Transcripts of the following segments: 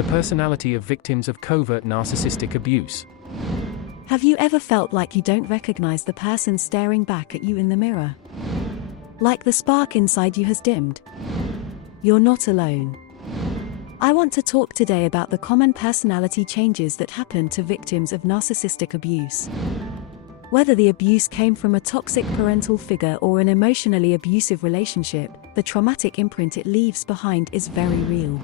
the personality of victims of covert narcissistic abuse. Have you ever felt like you don't recognize the person staring back at you in the mirror? Like the spark inside you has dimmed? You're not alone. I want to talk today about the common personality changes that happen to victims of narcissistic abuse. Whether the abuse came from a toxic parental figure or an emotionally abusive relationship, the traumatic imprint it leaves behind is very real.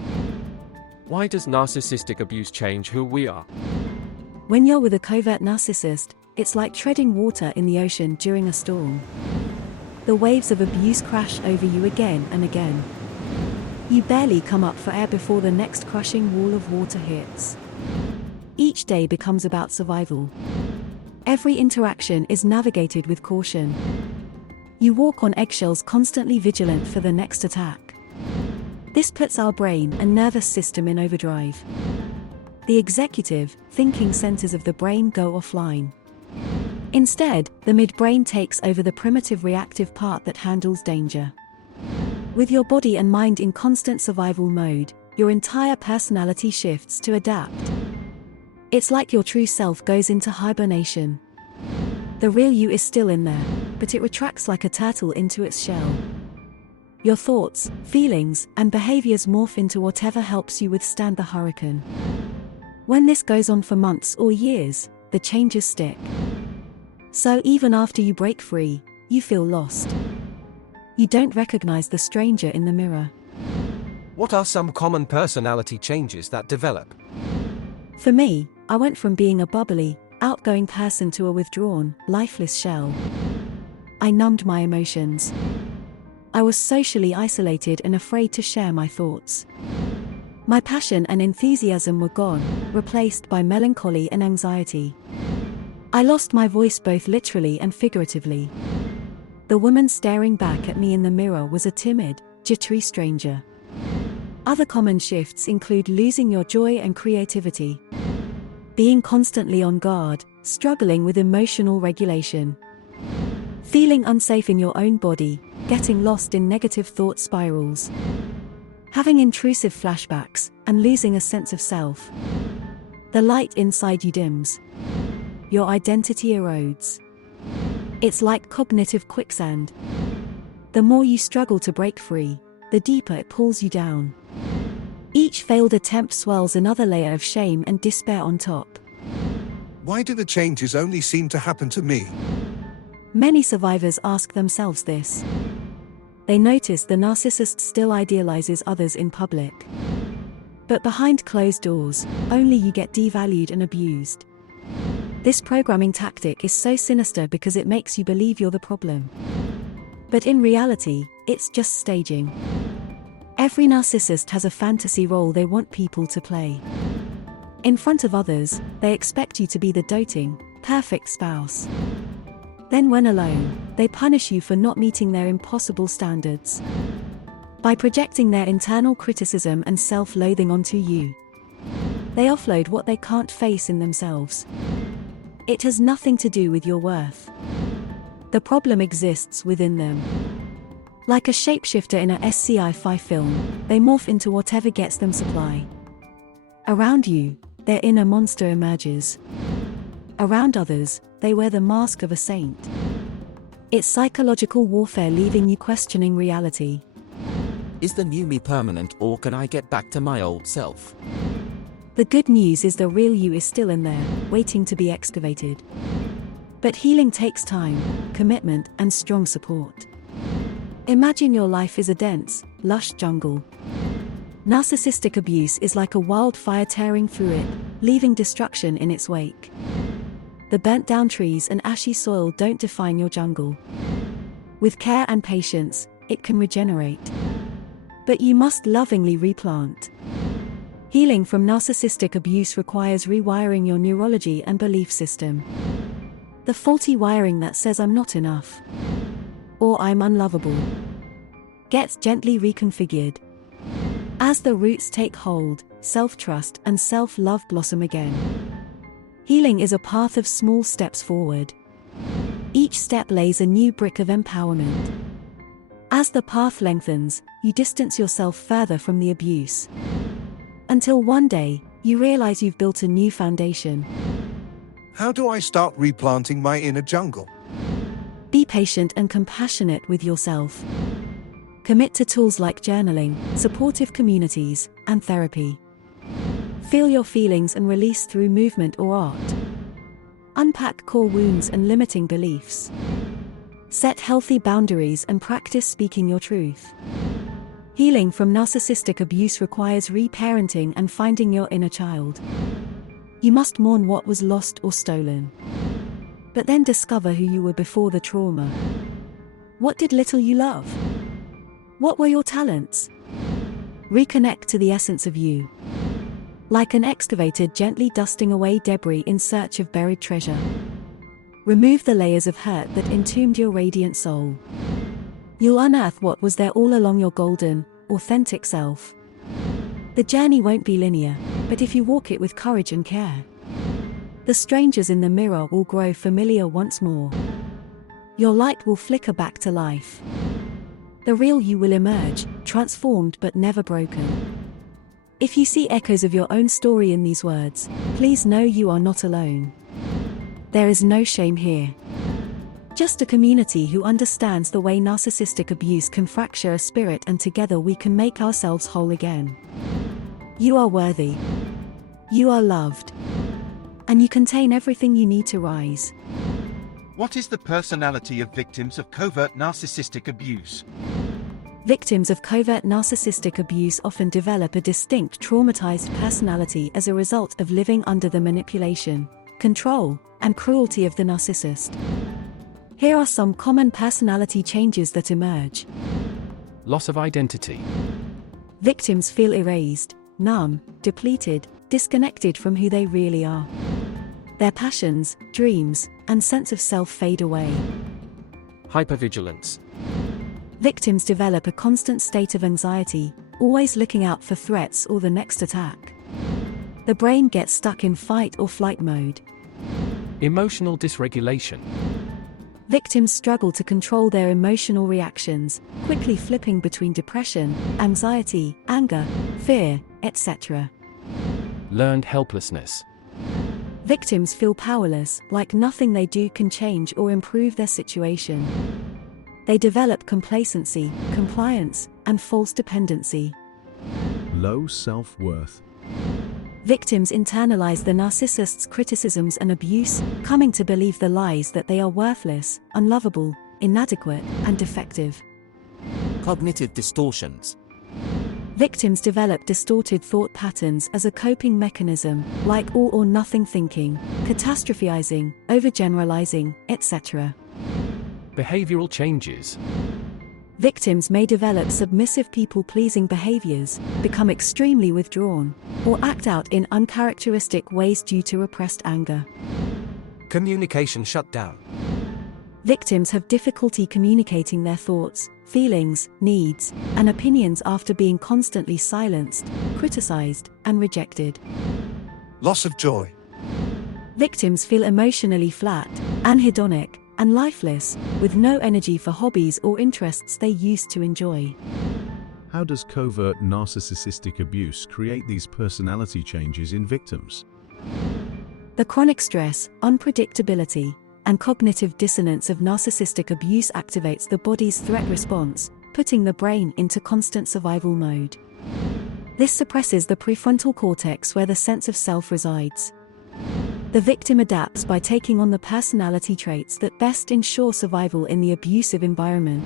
Why does narcissistic abuse change who we are? When you're with a covert narcissist, it's like treading water in the ocean during a storm. The waves of abuse crash over you again and again. You barely come up for air before the next crushing wall of water hits. Each day becomes about survival. Every interaction is navigated with caution. You walk on eggshells, constantly vigilant for the next attack. This puts our brain and nervous system in overdrive. The executive, thinking centers of the brain go offline. Instead, the midbrain takes over the primitive reactive part that handles danger. With your body and mind in constant survival mode, your entire personality shifts to adapt. It's like your true self goes into hibernation. The real you is still in there, but it retracts like a turtle into its shell. Your thoughts, feelings, and behaviors morph into whatever helps you withstand the hurricane. When this goes on for months or years, the changes stick. So even after you break free, you feel lost. You don't recognize the stranger in the mirror. What are some common personality changes that develop? For me, I went from being a bubbly, outgoing person to a withdrawn, lifeless shell. I numbed my emotions. I was socially isolated and afraid to share my thoughts. My passion and enthusiasm were gone, replaced by melancholy and anxiety. I lost my voice both literally and figuratively. The woman staring back at me in the mirror was a timid, jittery stranger. Other common shifts include losing your joy and creativity, being constantly on guard, struggling with emotional regulation, feeling unsafe in your own body, getting lost in negative thought spirals, having intrusive flashbacks, and losing a sense of self. The light inside you dims. Your identity erodes. It's like cognitive quicksand. The more you struggle to break free, the deeper it pulls you down. Each failed attempt swells another layer of shame and despair on top. Why do the changes only seem to happen to me? Many survivors ask themselves this. They notice the narcissist still idealizes others in public. But behind closed doors, only you get devalued and abused. This programming tactic is so sinister because it makes you believe you're the problem. But in reality, it's just staging. Every narcissist has a fantasy role they want people to play. In front of others, they expect you to be the doting, perfect spouse. Then when alone, they punish you for not meeting their impossible standards. By projecting their internal criticism and self-loathing onto you, they offload what they can't face in themselves. It has nothing to do with your worth. The problem exists within them. Like a shapeshifter in a sci-fi film, they morph into whatever gets them supply. Around you, their inner monster emerges. Around others, they wear the mask of a saint. It's psychological warfare, leaving you questioning reality. Is the new me permanent, or can I get back to my old self? The good news is the real you is still in there, waiting to be excavated. But healing takes time, commitment, and strong support. Imagine your life is a dense, lush jungle. Narcissistic abuse is like a wildfire tearing through it, leaving destruction in its wake. The burnt-down trees and ashy soil don't define your jungle. With care and patience, it can regenerate. But you must lovingly replant. Healing from narcissistic abuse requires rewiring your neurology and belief system. The faulty wiring that says I'm not enough, or I'm unlovable, gets gently reconfigured. As the roots take hold, self-trust and self-love blossom again. Healing is a path of small steps forward. Each step lays a new brick of empowerment. As the path lengthens, you distance yourself further from the abuse. Until one day, you realize you've built a new foundation. How do I start replanting my inner jungle? Be patient and compassionate with yourself. Commit to tools like journaling, supportive communities, and therapy. Feel your feelings and release through movement or art. Unpack core wounds and limiting beliefs. Set healthy boundaries and practice speaking your truth. Healing from narcissistic abuse requires reparenting and finding your inner child. You must mourn what was lost or stolen. But then discover who you were before the trauma. What did little you love? What were your talents? Reconnect to the essence of you. Like an excavator gently dusting away debris in search of buried treasure. Remove the layers of hurt that entombed your radiant soul. You'll unearth what was there all along your golden, authentic self. The journey won't be linear, but if you walk it with courage and care, the strangers in the mirror will grow familiar once more. Your light will flicker back to life. The real you will emerge, transformed but never broken. If you see echoes of your own story in these words, please know you are not alone. There is no shame here. Just a community who understands the way narcissistic abuse can fracture a spirit, and together we can make ourselves whole again. You are worthy. You are loved. And you contain everything you need to rise. What is the personality of victims of covert narcissistic abuse? Victims of covert narcissistic abuse often develop a distinct traumatized personality as a result of living under the manipulation, control, and cruelty of the narcissist. Here are some common personality changes that emerge. Loss of identity. Victims feel erased, numb, depleted, disconnected from who they really are. Their passions, dreams, and sense of self fade away. Hypervigilance. Victims develop a constant state of anxiety, always looking out for threats or the next attack. The brain gets stuck in fight or flight mode. Emotional dysregulation. Victims struggle to control their emotional reactions, quickly flipping between depression, anxiety, anger, fear, etc. Learned helplessness. Victims feel powerless, like nothing they do can change or improve their situation. They develop complacency, compliance, and false dependency. Low self-worth. Victims internalize the narcissist's criticisms and abuse, coming to believe the lies that they are worthless, unlovable, inadequate, and defective. Cognitive distortions. Victims develop distorted thought patterns as a coping mechanism, like all or nothing thinking, catastrophizing, overgeneralizing, etc. Behavioral changes. Victims may develop submissive people-pleasing behaviors, become extremely withdrawn, or act out in uncharacteristic ways due to repressed anger. Communication shutdown. Victims have difficulty communicating their thoughts, feelings, needs, and opinions after being constantly silenced, criticized, and rejected. Loss of joy. Victims feel emotionally flat, anhedonic, and lifeless, with no energy for hobbies or interests they used to enjoy. How does covert narcissistic abuse create these personality changes in victims? The chronic stress, unpredictability, and cognitive dissonance of narcissistic abuse activates the body's threat response, putting the brain into constant survival mode. This suppresses the prefrontal cortex where the sense of self resides. The victim adapts by taking on the personality traits that best ensure survival in the abusive environment.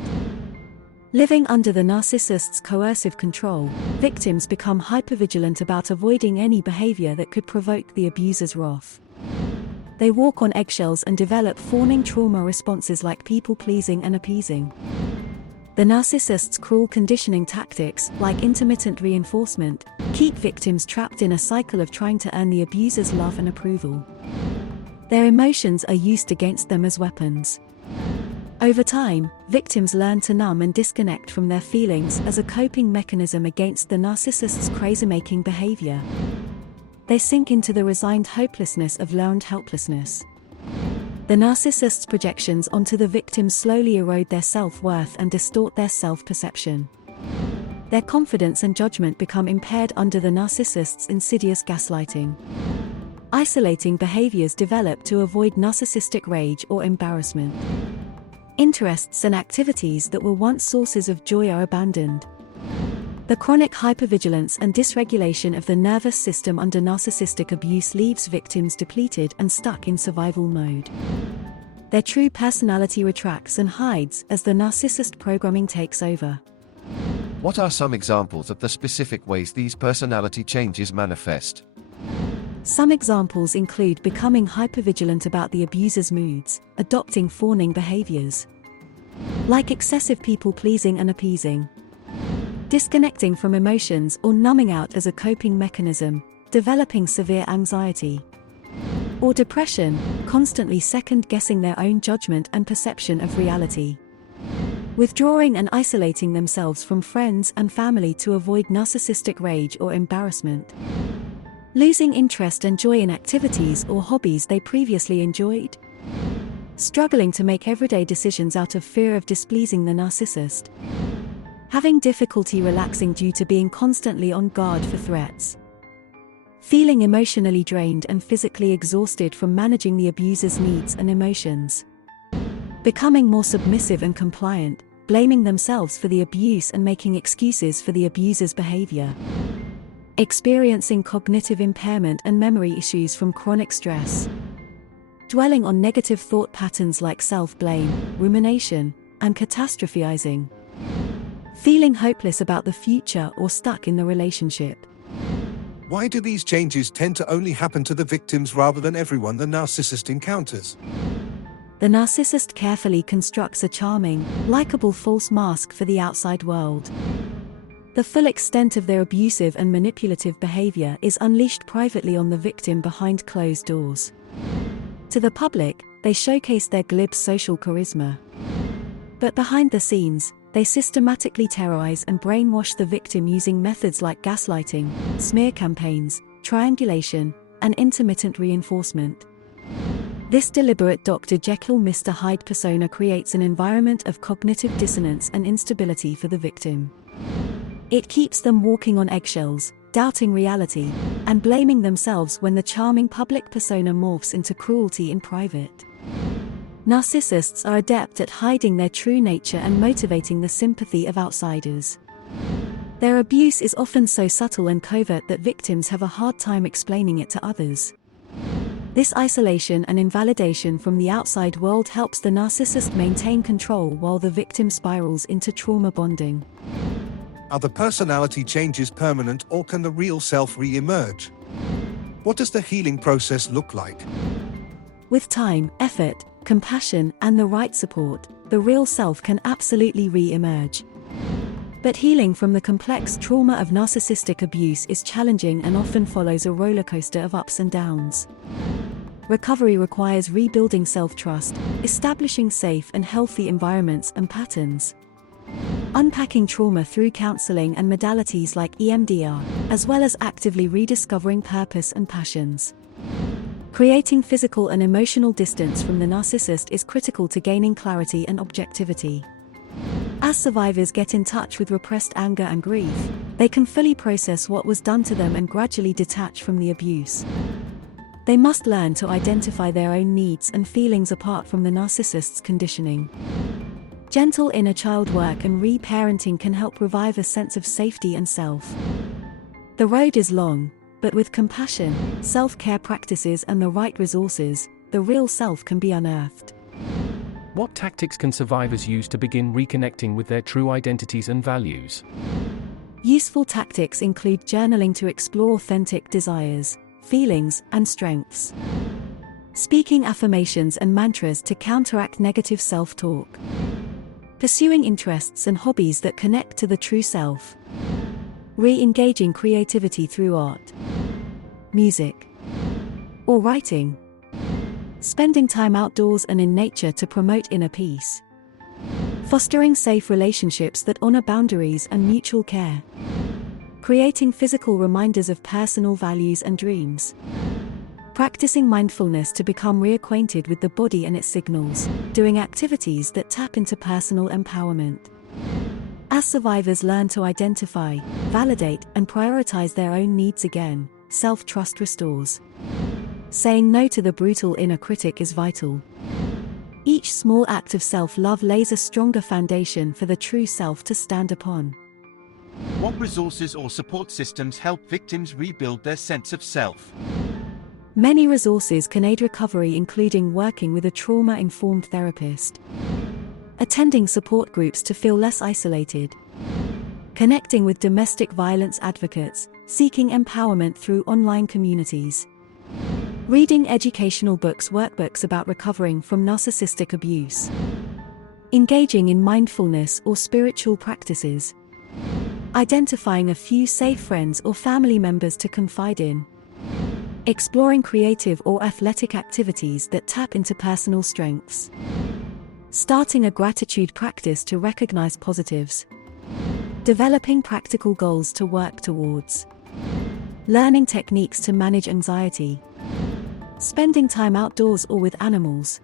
Living under the narcissist's coercive control, victims become hypervigilant about avoiding any behavior that could provoke the abuser's wrath. They walk on eggshells and develop fawning trauma responses like people-pleasing and appeasing. The narcissist's cruel conditioning tactics, like intermittent reinforcement, keep victims trapped in a cycle of trying to earn the abuser's love and approval. Their emotions are used against them as weapons. Over time, victims learn to numb and disconnect from their feelings as a coping mechanism against the narcissist's crazy-making behavior. They sink into the resigned hopelessness of learned helplessness. The narcissist's projections onto the victim slowly erode their self-worth and distort their self-perception. Their confidence and judgment become impaired under the narcissist's insidious gaslighting. Isolating behaviors develop to avoid narcissistic rage or embarrassment. Interests and activities that were once sources of joy are abandoned. The chronic hypervigilance and dysregulation of the nervous system under narcissistic abuse leaves victims depleted and stuck in survival mode. Their true personality retracts and hides as the narcissist programming takes over. What are some examples of the specific ways these personality changes manifest? Some examples include becoming hypervigilant about the abuser's moods, adopting fawning behaviors, like excessive people-pleasing and appeasing, disconnecting from emotions or numbing out as a coping mechanism, developing severe anxiety, or depression, constantly second-guessing their own judgment and perception of reality, withdrawing and isolating themselves from friends and family to avoid narcissistic rage or embarrassment, losing interest and joy in activities or hobbies they previously enjoyed, struggling to make everyday decisions out of fear of displeasing the narcissist, having difficulty relaxing due to being constantly on guard for threats, feeling emotionally drained and physically exhausted from managing the abuser's needs and emotions, becoming more submissive and compliant, blaming themselves for the abuse and making excuses for the abuser's behavior, experiencing cognitive impairment and memory issues from chronic stress, dwelling on negative thought patterns like self-blame, rumination, and catastrophizing, feeling hopeless about the future or stuck in the relationship. Why do these changes tend to only happen to the victims rather than everyone the narcissist encounters? The narcissist carefully constructs a charming, likable false mask for the outside world. The full extent of their abusive and manipulative behavior is unleashed privately on the victim behind closed doors. To the public, they showcase their glib social charisma. But behind the scenes, they systematically terrorize and brainwash the victim using methods like gaslighting, smear campaigns, triangulation, and intermittent reinforcement. This deliberate Dr. Jekyll Mr. Hyde persona creates an environment of cognitive dissonance and instability for the victim. It keeps them walking on eggshells, doubting reality, and blaming themselves when the charming public persona morphs into cruelty in private. Narcissists are adept at hiding their true nature and motivating the sympathy of outsiders. Their abuse is often so subtle and covert that victims have a hard time explaining it to others. This isolation and invalidation from the outside world helps the narcissist maintain control while the victim spirals into trauma bonding. Are the personality changes permanent, or can the real self re-emerge? What does the healing process look like? With time, effort, compassion, and the right support, the real self can absolutely re-emerge. But healing from the complex trauma of narcissistic abuse is challenging and often follows a rollercoaster of ups and downs. Recovery requires rebuilding self-trust, establishing safe and healthy environments and patterns, unpacking trauma through counseling and modalities like EMDR, as well as actively rediscovering purpose and passions. Creating physical and emotional distance from the narcissist is critical to gaining clarity and objectivity. As survivors get in touch with repressed anger and grief, they can fully process what was done to them and gradually detach from the abuse. They must learn to identify their own needs and feelings apart from the narcissist's conditioning. Gentle inner child work and re-parenting can help revive a sense of safety and self. The road is long, but with compassion, self-care practices and the right resources, the real self can be unearthed. What tactics can survivors use to begin reconnecting with their true identities and values? Useful tactics include journaling to explore authentic desires, feelings, and strengths. Speaking affirmations and mantras to counteract negative self-talk. Pursuing interests and hobbies that connect to the true self. Re-engaging creativity through art, music, or writing. Spending time outdoors and in nature to promote inner peace. Fostering safe relationships that honor boundaries and mutual care. Creating physical reminders of personal values and dreams. Practicing mindfulness to become reacquainted with the body and its signals, doing activities that tap into personal empowerment. As survivors learn to identify, validate, and prioritize their own needs again, self-trust restores. Saying no to the brutal inner critic is vital. Each small act of self-love lays a stronger foundation for the true self to stand upon. What resources or support systems help victims rebuild their sense of self? Many resources can aid recovery, including working with a trauma-informed therapist, attending support groups to feel less isolated, connecting with domestic violence advocates, seeking empowerment through online communities, reading educational books, workbooks about recovering from narcissistic abuse, engaging in mindfulness or spiritual practices, identifying a few safe friends or family members to confide in, exploring creative or athletic activities that tap into personal strengths, starting a gratitude practice to recognize positives, developing practical goals to work towards, learning techniques to manage anxiety, spending time outdoors or with animals,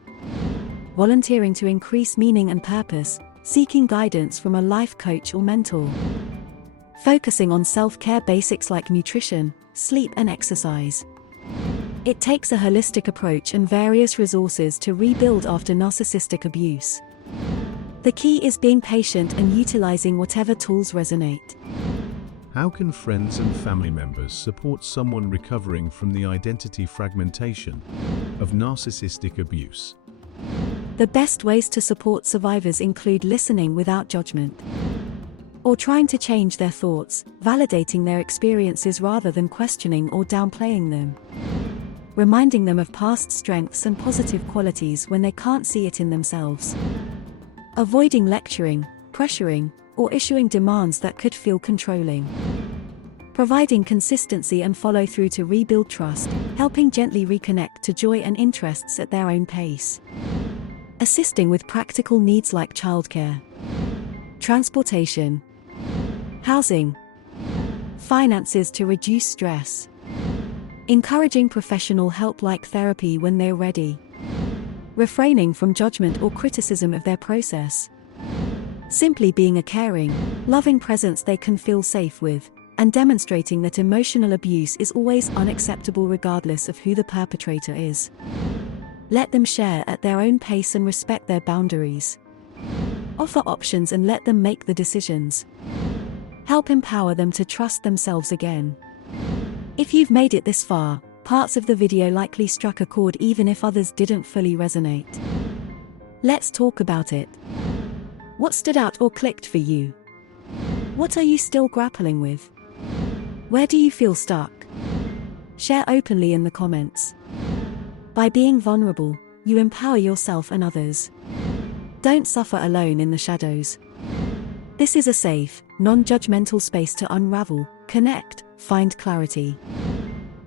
volunteering to increase meaning and purpose, seeking guidance from a life coach or mentor, focusing on self-care basics like nutrition, sleep and exercise. It takes a holistic approach and various resources to rebuild after narcissistic abuse. The key is being patient and utilizing whatever tools resonate. How can friends and family members support someone recovering from the identity fragmentation of narcissistic abuse? The best ways to support survivors include listening without judgment, or trying to change their thoughts, validating their experiences rather than questioning or downplaying them, reminding them of past strengths and positive qualities when they can't see it in themselves, avoiding lecturing, pressuring, or issuing demands that could feel controlling, providing consistency and follow-through to rebuild trust, helping gently reconnect to joy and interests at their own pace, assisting with practical needs like childcare, transportation, housing, finances to reduce stress, encouraging professional help like therapy when they're ready, refraining from judgment or criticism of their process, simply being a caring, loving presence they can feel safe with, and demonstrating that emotional abuse is always unacceptable regardless of who the perpetrator is. Let them share at their own pace and respect their boundaries. Offer options and let them make the decisions. Help empower them to trust themselves again. If you've made it this far, parts of the video likely struck a chord even if others didn't fully resonate. Let's talk about it. What stood out or clicked for you? What are you still grappling with? Where do you feel stuck? Share openly in the comments. By being vulnerable, you empower yourself and others. Don't suffer alone in the shadows. This is a safe, non-judgmental space to unravel, connect, find clarity.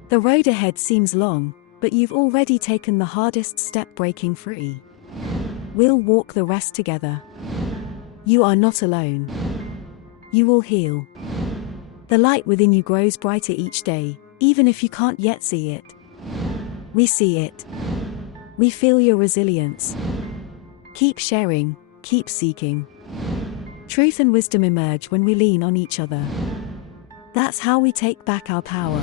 The road ahead seems long, but you've already taken the hardest step, breaking free. We'll walk the rest together. You are not alone. You will heal. The light within you grows brighter each day, even if you can't yet see it. We see it. We feel your resilience. Keep sharing, keep seeking. Truth and wisdom emerge when we lean on each other. That's how we take back our power.